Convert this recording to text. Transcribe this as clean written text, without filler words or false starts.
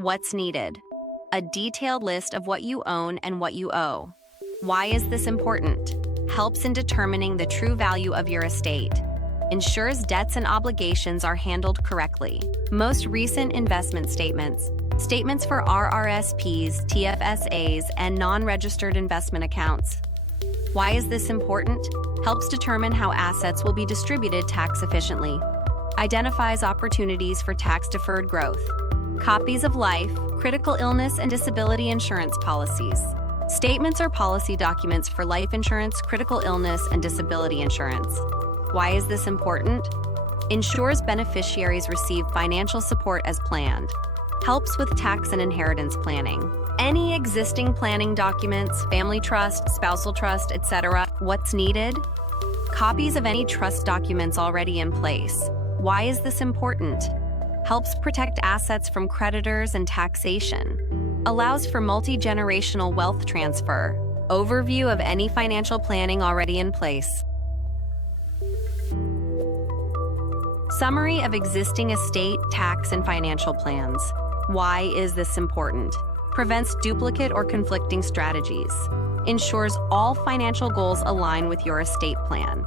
What's needed? A detailed list of what you own and what you owe. Why is this important? Helps in determining the true value of your estate. Ensures debts and obligations are handled correctly. Most recent investment statements. Statements for RRSPs, TFSAs, and non-registered investment accounts. Why is this important? Helps determine how assets will be distributed tax efficiently. Identifies opportunities for tax-deferred growth. Copies of life, critical illness, and disability insurance policies. Statements or policy documents for life insurance, critical illness, and disability insurance. Why is this important? Ensures beneficiaries receive financial support as planned. Helps with tax and inheritance planning. Any existing planning documents, family trust, spousal trust, etc. What's needed? Copies of any trust documents already in place. Why is this important? Helps protect assets from creditors and taxation. Allows for multi-generational wealth transfer. Overview of any financial planning already in place. Summary of existing estate, tax, and financial plans. Why is this important? Prevents duplicate or conflicting strategies. Ensures all financial goals align with your estate plan.